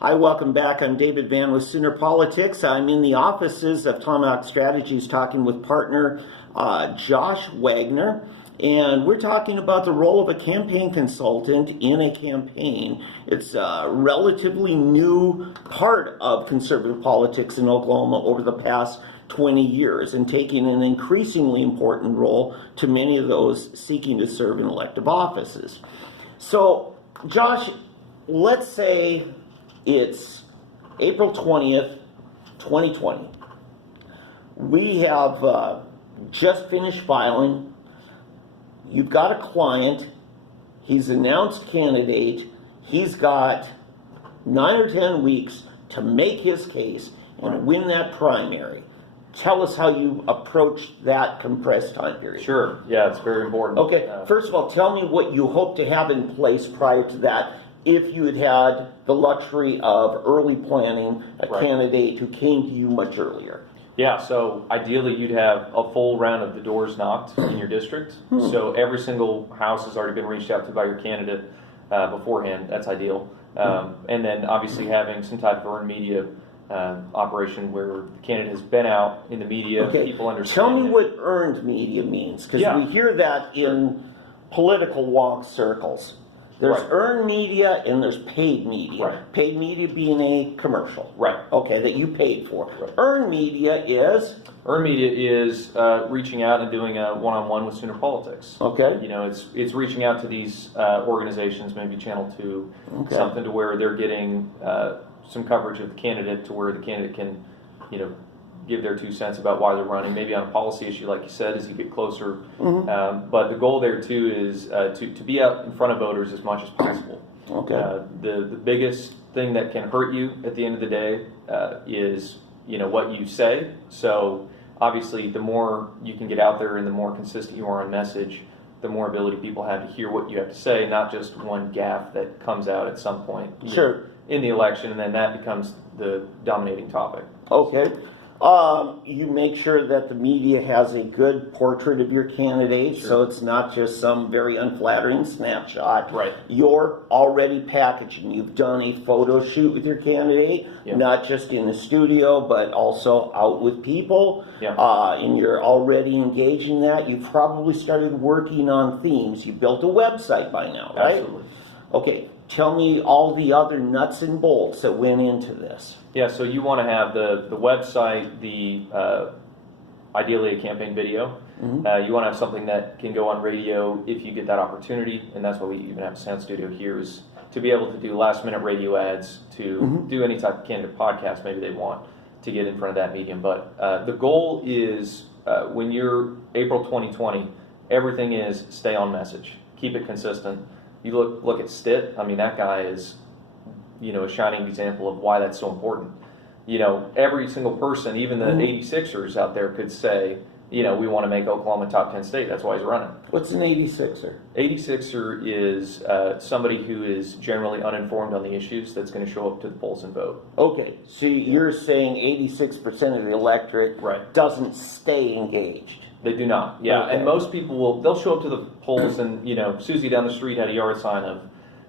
Hi, welcome back. I'm David Van with SoonerPolitics. I'm in the offices of Tomahawk Strategies talking with partner Josh Wagner, and we're talking about the role of a campaign consultant in a campaign. It's a relatively new part of conservative politics in Oklahoma over the past 20 years and taking an increasingly important role to many of those seeking to serve in elective offices. So, Josh, let's say it's April 20th, 2020. We have just finished filing. You've got a client. He's announced candidate. He's got 9 or 10 weeks to make his case and win that primary. Tell us how you approach that compressed time period. Sure. Yeah, it's very important. Okay. First of all, tell me what you hope to have in place prior to that if you had had the luxury of early planning a candidate who came to you much earlier. Yeah, so ideally you'd have a full round of the doors knocked in your district. So every single house has already been reached out to by your candidate beforehand. That's ideal. And then obviously having some type of earned media operation where the candidate has been out in the media, people understand. Tell me what earned media means, because we hear that in political wonk circles. There's earned media and there's paid media. Paid media being a commercial. Okay, that you paid for. Earned media is? Earned media is reaching out and doing a one-on-one with SoonerPolitics. Okay. You know, it's reaching out to these organizations, maybe Channel 2, something to where they're getting some coverage of the candidate to where the candidate can, you know, give their 2 cents about why they're running, maybe on a policy issue, like you said, as you get closer. But the goal there, too, is to be out in front of voters as much as possible. The biggest thing that can hurt you at the end of the day is, you know, what you say. So, obviously, the more you can get out there and the more consistent you are on message, the more ability people have to hear what you have to say, not just one gaffe that comes out at some point in the election, and then that becomes the dominating topic. You make sure that the media has a good portrait of your candidate, so it's not just some very unflattering snapshot. You're already packaging. You've done a photo shoot with your candidate, not just in the studio, but also out with people, and you're already engaged in that. You've probably started working on themes. You built a website by now, right? Absolutely. Okay, tell me all the other nuts and bolts that went into this. Yeah, so you want to have the website, ideally a campaign video. You want to have something that can go on radio if you get that opportunity, and that's why we even have a sound studio here, is to be able to do last-minute radio ads, to do any type of candidate podcast maybe they want to get in front of that medium. But the goal is when you're April 2020, everything is stay on message, keep it consistent. You look at Stitt. I mean, that guy is, you know, a shining example of why that's so important. You know, every single person, even the 86ers out there, could say, you know, we want to make Oklahoma top 10 state. That's why he's running. What's an 86er? 86er is somebody who is generally uninformed on the issues that's going to show up to the polls and vote. Okay, so you're saying 86% of the electorate doesn't stay engaged. They do not, and most people they'll show up to the polls and, you know, Susie down the street had a yard sign of,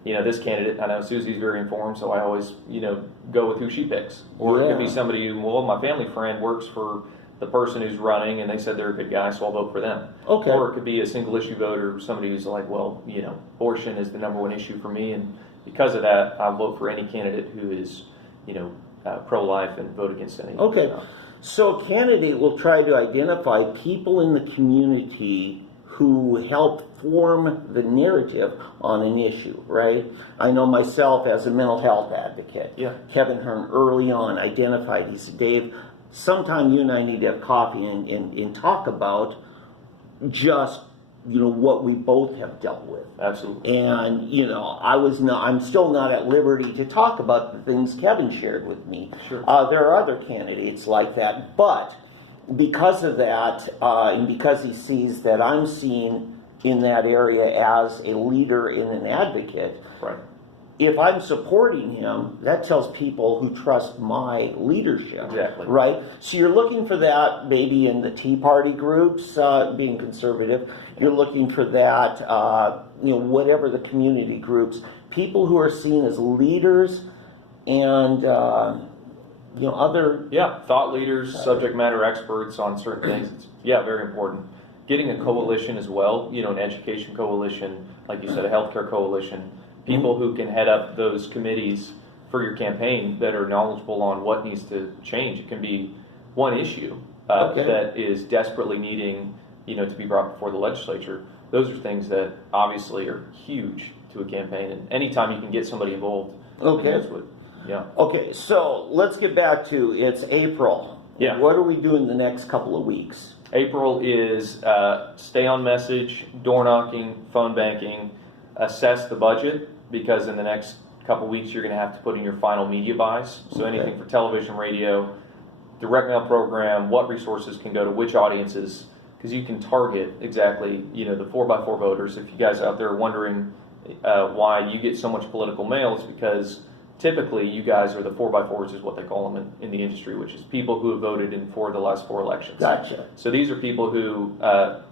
you know, this candidate. I know Susie's very informed, so I always, you know, go with who she picks. Or it could be somebody who, well, my family friend works for the person who's running and they said they're a good guy, so I'll vote for them. Or it could be a single issue voter, somebody who's like, well, you know, abortion is the #1 issue for me, and because of that, I'll vote for any candidate who is, you know, pro-life and vote against any. So a candidate will try to identify people in the community who help form the narrative on an issue, right? I know myself as a mental health advocate. Kevin Hearn early on identified, he said, Dave, sometime you and I need to have coffee and talk about just, you know, what we both have dealt with. Absolutely. And, you know, I'm still not at liberty to talk about the things Kevin shared with me. There are other candidates like that, but because of that, and because he sees that I'm seen in that area as a leader and an advocate, if I'm supporting him, that tells people who trust my leadership. Right? So you're looking for that maybe in the Tea Party groups, being conservative. You're looking for that, you know, whatever the community groups, people who are seen as leaders and other. Yeah, thought leaders, subject matter experts on certain things. It's, very important. Getting a coalition as well, an education coalition, like you said, a healthcare coalition, people who can head up those committees for your campaign that are knowledgeable on what needs to change. It can be one issue that is desperately needing, to be brought before the legislature. Those are things that obviously are huge to a campaign, and anytime you can get somebody involved, that's what. Yeah. Okay, so let's get back to it's April. Yeah. What are we doing the next couple of weeks? April is stay on message, door knocking, phone banking, assess the budget, because in the next couple of weeks you're going to have to put in your final media buys. So anything for television, radio, direct mail program, what resources can go to which audiences, because you can target exactly, the 4x4 voters. If you guys out there are wondering why you get so much political mail, it's because typically you guys are the 4x4s is what they call them in the industry, which is people who have voted in for the last 4 elections. Gotcha. So these are people who,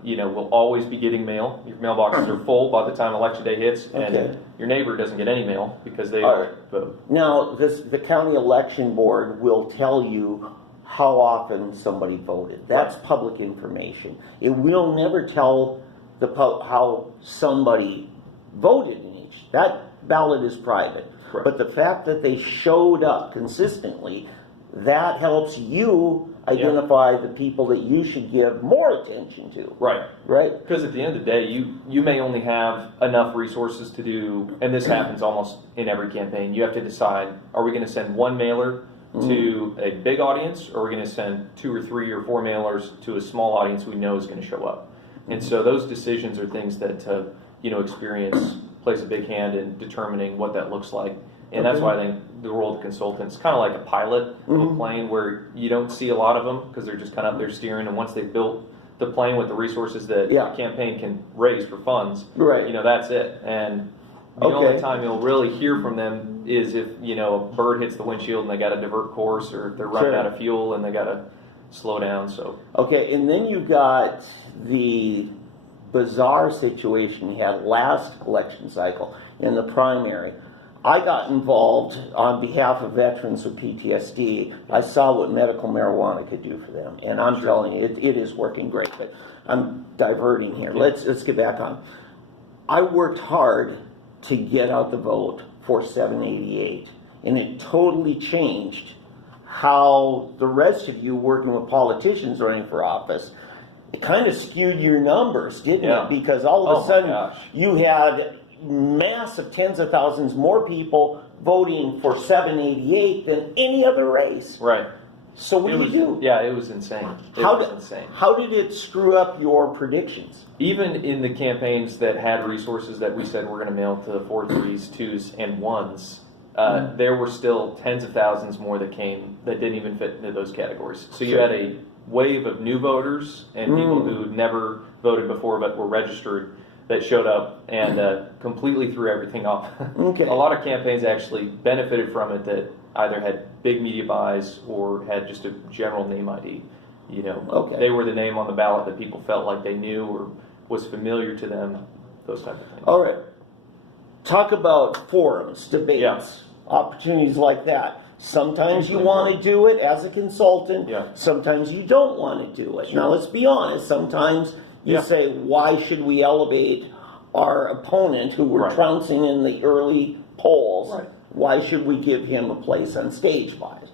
will always be getting mail. Your mailboxes are full by the time election day hits, and your neighbor doesn't get any mail because they don't vote. Now, the county election board will tell you how often somebody voted. That's public information. It will never tell how somebody voted in each. That ballot is private. Correct. But the fact that they showed up consistently, that helps you identify the people that you should give more attention to. Right. Right? Because at the end of the day, you may only have enough resources to do, and this happens almost in every campaign, you have to decide, are we going to send one mailer to a big audience, or are we going to send 2 or 3 or 4 mailers to a small audience we know is going to show up? And so those decisions are things that, experience plays a big hand in determining what that looks like. And that's why I think the role of the consultant is kind of like a pilot of a plane, where you don't see a lot of them because they're just kind of up there steering, and once they've built the plane with the resources that the campaign can raise for funds, that's it. And the only time you'll really hear from them is if, a bird hits the windshield and they got to divert course, or if they're running out of fuel and they got to slow down. So and then you got the bizarre situation we had last election cycle in the primary. I got involved on behalf of veterans with PTSD. I saw what medical marijuana could do for them, and I'm telling you, it is working great. But I'm diverting here. Let's get back on. I worked hard to get out the vote for 788, and it totally changed how the rest of you working with politicians running for office, it kind of skewed your numbers, didn't it? Because all of a sudden you had massive tens of thousands more people voting for 788 than any other race. Right. So what do you do? Yeah, it was insane. How did it screw up your predictions? Even in the campaigns that had resources that we said we're going to mail to the 4, 3s, 2s, and 1s, there were still tens of thousands more that came that didn't even fit into those categories. So you had a wave of new voters and people who had never voted before but were registered that showed up and completely threw everything off. A lot of campaigns actually benefited from it that either had big media buys or had just a general name ID. They were the name on the ballot that people felt like they knew or was familiar to them, those type of things. All right. Talk about forums, debates, opportunities like that. Sometimes you want to do it as a consultant. Sometimes you don't want to do it. Now, let's be honest. Sometimes you say, why should we elevate our opponent who we're trouncing in the early polls? Why should we give him a place on stage buys?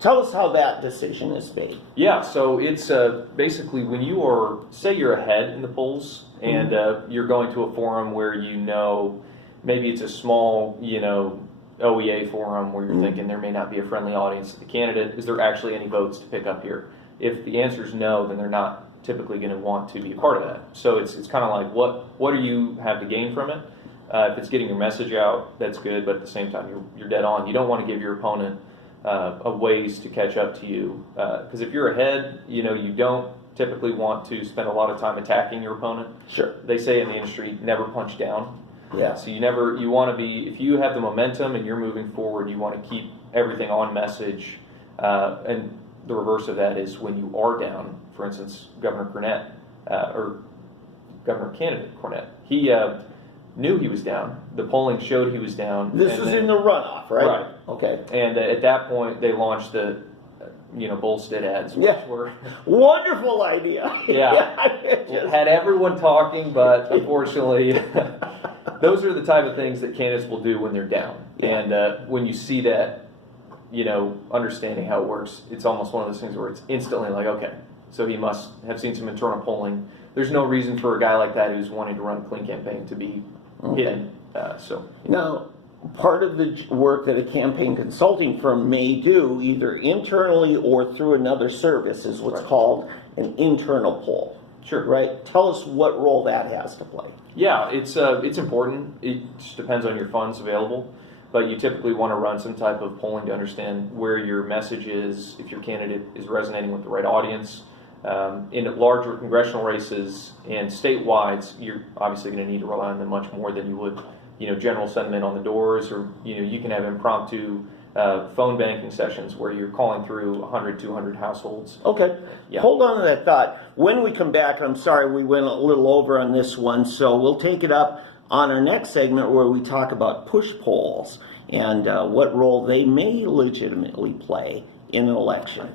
Tell us how that decision is made. Yeah, so it's basically when you are, say you're ahead in the polls and you're going to a forum where maybe it's a small, OEA forum where you're thinking there may not be a friendly audience to the candidate. Is there actually any votes to pick up here? If the answer is no, then they're not typically going to want to be a part of that. So it's kind of like, what do you have to gain from it? If it's getting your message out, that's good, but at the same time, you're dead on. You don't want to give your opponent ways to catch up to you. Because if you're ahead, you don't typically want to spend a lot of time attacking your opponent. Sure. They say in the industry, never punch down. Yeah. So you want to be, if you have the momentum and you're moving forward, you want to keep everything on message. And the reverse of that is when you are down, for instance, Governor Cornett, or Governor candidate Cornett, he knew he was down. The polling showed he was down. This was in the runoff, right? Right. Okay. And at that point, they launched the, Bullstead ads, which were wonderful idea. Yeah, had everyone talking, but unfortunately, those are the type of things that candidates will do when they're down. Yeah. And when you see that, understanding how it works, it's almost one of those things where it's instantly like, okay, so he must have seen some internal polling. There's no reason for a guy like that who's wanting to run a clean campaign to be hidden. Now, part of the work that a campaign consulting firm may do, either internally or through another service, is what's called an internal poll. Sure. Right? Tell us what role that has to play. Yeah, it's important. It just depends on your funds available, but you typically want to run some type of polling to understand where your message is, if your candidate is resonating with the right audience. In larger congressional races and statewide, you're obviously going to need to rely on them much more than you would, general sentiment on the doors, or you can have impromptu phone banking sessions where you're calling through 100, 200 households. Okay. Yeah. Hold on to that thought. When we come back, I'm sorry we went a little over on this one, so we'll take it up on our next segment where we talk about push polls and what role they may legitimately play in an election.